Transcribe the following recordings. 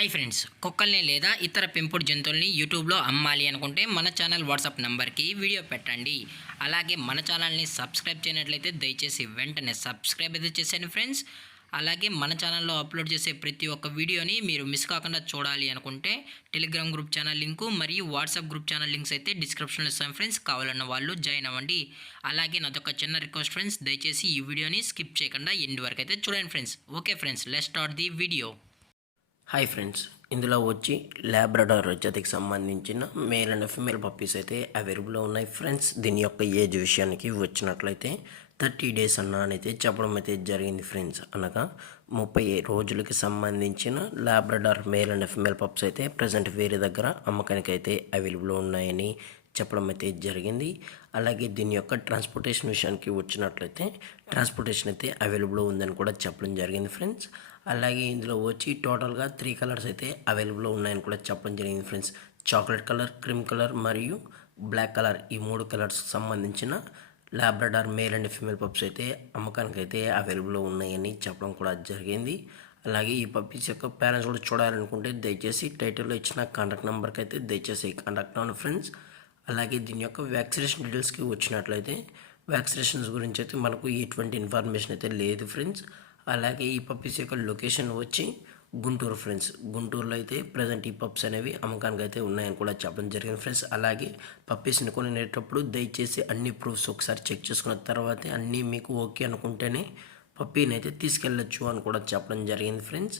Hi friends, కుక్కల్ని లేదా ఇతర పెంపుడు జంతువుల్ని యూట్యూబ్లో అమ్మాలి అనుకుంటే మన ఛానల్ వాట్సాప్ నెంబర్కి వీడియో పెట్టండి. అలాగే మన ఛానల్ని సబ్స్క్రైబ్ చేయనట్లయితే దయచేసి వెంటనే సబ్స్క్రైబ్ అయితే చేసేయండి ఫ్రెండ్స్. అలాగే మన ఛానల్లో అప్లోడ్ చేసే ప్రతి ఒక్క వీడియోని మీరు మిస్ కాకుండా చూడాలి అనుకుంటే టెలిగ్రామ్ గ్రూప్ ఛానల్ లింకు మరియు వాట్సాప్ గ్రూప్ ఛానల్ లింక్స్ అయితే డిస్క్రిప్షన్లో ఇస్తాను ఫ్రెండ్స్. కావాలన్న వాళ్ళు జాయిన్ అవ్వండి. అలాగే నాదొక చిన్న రిక్వెస్ట్ ఫ్రెండ్స్, దయచేసి ఈ వీడియోని స్కిప్ చేయకుండా ఎండ్ వరకు అయితే చూడండి friends. Okay friends, let's start the video. Hi friends, ఇందులో వచ్చి లాబ్రడార్ జాతికి సంబంధించిన మేల్ అండ్ ఫిమేల్ పప్పీస్ అయితే అవైలబుల్లో ఉన్నాయి ఫ్రెండ్స్. దీని యొక్క ఏజ్ విషయానికి వచ్చినట్లయితే 30 డేస్ అయితే చెప్పడం అయితే జరిగింది ఫ్రెండ్స్. అనగా 30 రోజులకి సంబంధించిన Labrador male and female pups అయితే ప్రజెంట్ వేరే దగ్గర అమ్మకానికి అయితే అవైలబుల్లో ఉన్నాయని చెప్పడం అయితే జరిగింది. అలాగే దీని యొక్క ట్రాన్స్పోర్టేషన్ విషయానికి వచ్చినట్లయితే ట్రాన్స్పోర్టేషన్ అయితే అవైలబుల్ ఉందని కూడా చెప్పడం జరిగింది ఫ్రెండ్స్. అలాగే ఇందులో వచ్చి టోటల్గా 3 కలర్స్ అయితే అవైలబుల్ ఉన్నాయని కూడా చెప్పడం జరిగింది friends. Chocolate colour, cream colour మరియు బ్లాక్ కలర్, ఈ 3 కలర్స్కి సంబంధించిన Labrador male and female pups అయితే అమ్మకానికి అయితే అవైలబుల్లో ఉన్నాయని చెప్పడం కూడా జరిగింది. అలాగే ఈ పప్పీస్ యొక్క పేరెంట్స్ కూడా చూడాలనుకుంటే దయచేసి టైటిల్లో ఇచ్చిన కాంటాక్ట్ నెంబర్కి అయితే దయచేసి కాంటాక్ట్ అవ్వండి ఫ్రెండ్స్. అలాగే దీని యొక్క వ్యాక్సినేషన్ డీటెయిల్స్కి వచ్చినట్లయితే వ్యాక్సినేషన్స్ గురించి అయితే మనకు ఎటువంటి ఇన్ఫర్మేషన్ అయితే లేదు ఫ్రెండ్స్. అలాగే ఈ పప్పీస్ యొక్క లొకేషన్ వచ్చి గుంటూరు ఫ్రెండ్స్. గుంటూరులో అయితే ప్రజెంట్ ఈ పప్స్ అనేవి అమ్మకానికి అయితే ఉన్నాయని కూడా చెప్పడం జరిగింది ఫ్రెండ్స్. అలాగే పప్పీస్ని కొనేటప్పుడు దయచేసి అన్ని ప్రూఫ్స్ ఒకసారి చెక్ చేసుకున్న తర్వాతే అన్నీ మీకు ఓకే అనుకుంటేనే పప్పీని అయితే తీసుకెళ్ళచ్చు అని కూడా చెప్పడం జరిగింది ఫ్రెండ్స్.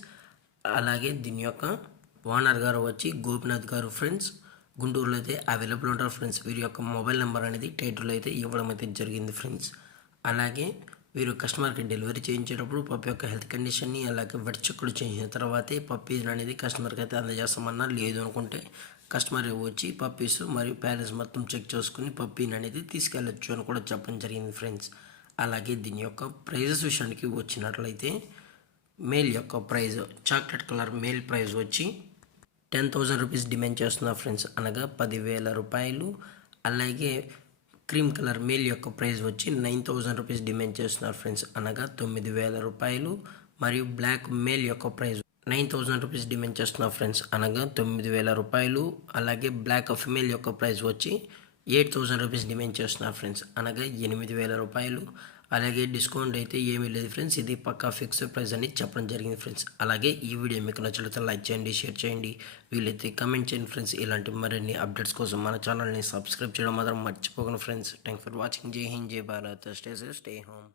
అలాగే దీని యొక్క ఓనర్ గారు వచ్చి గోపినాథ్ గారు ఫ్రెండ్స్. గుంటూరులో అయితే అవైలబుల్ ఉంటారు ఫ్రెండ్స్. వీరి యొక్క మొబైల్ నెంబర్ అనేది టైటిల్లో అయితే ఇవ్వడం అయితే జరిగింది ఫ్రెండ్స్. అలాగే వీరు కస్టమర్కి డెలివరీ చేయించేటప్పుడు పప్పి యొక్క హెల్త్ కండిషన్ని అలాగే వెట్ చెక్లు చేయించిన తర్వాతే పప్పీస్ అనేది కస్టమర్కి అయితే అందజేస్తామన్నా. లేదు అనుకుంటే కస్టమర్ వచ్చి పప్పీస్ మరియు పేరెంట్స్ మొత్తం చెక్ చేసుకుని పప్పీని అనేది తీసుకెళ్ళచ్చు అని కూడా చెప్పడం జరిగింది ఫ్రెండ్స్. అలాగే దీని యొక్క ప్రైజెస్ విషయానికి వచ్చినట్లయితే మేల్ యొక్క prize chocolate colour male prize వచ్చి 10,000 రూపీస్ డిమాండ్ చేస్తున్నారు ఫ్రెండ్స్, అనగా 10,000 రూపాయలు. అలాగే క్రీమ్ కలర్ మేల్ యొక్క ప్రైస్ వచ్చి 9,000 రూపీస్ డిమాండ్ చేస్తున్నారు ఫ్రెండ్స్, అనగా 9,000 రూపాయలు. మరియు బ్లాక్ మేల్ యొక్క ప్రైస్ 9,000 రూపీస్ డిమాండ్ చేస్తున్నారు ఫ్రెండ్స్, అనగా 9,000 రూపాయలు. అలాగే బ్లాక్ ఫిమేల్ యొక్క ప్రైస్ వచ్చి 8,000 రూపీస్ డిమాండ్ చేస్తున్నారు ఫ్రెండ్స్, అనగా 8,000 రూపాయలు. అలాగే డిస్కౌంట్ అయితే ఏమీ లేదు ఫ్రెండ్స్, ఇది పక్కా ఫిక్స్డ్ ప్రైస్ అని చెప్పడం జరిగింది ఫ్రెండ్స్. అలాగే ఈ వీడియో మీకు నచ్చినట్లయితే లైక్ చేయండి, షేర్ చేయండి, వీలైతే కమెంట్ చేయండి ఫ్రెండ్స్. ఇలాంటి మరిన్ని అప్డేట్స్ కోసం మన ఛానల్ని సబ్స్క్రైబ్ చేయడం మాత్రం మర్చిపోకండి ఫ్రెండ్స్. Thanks for watching. జై హింద్, జై Bharat, stay safe, stay home.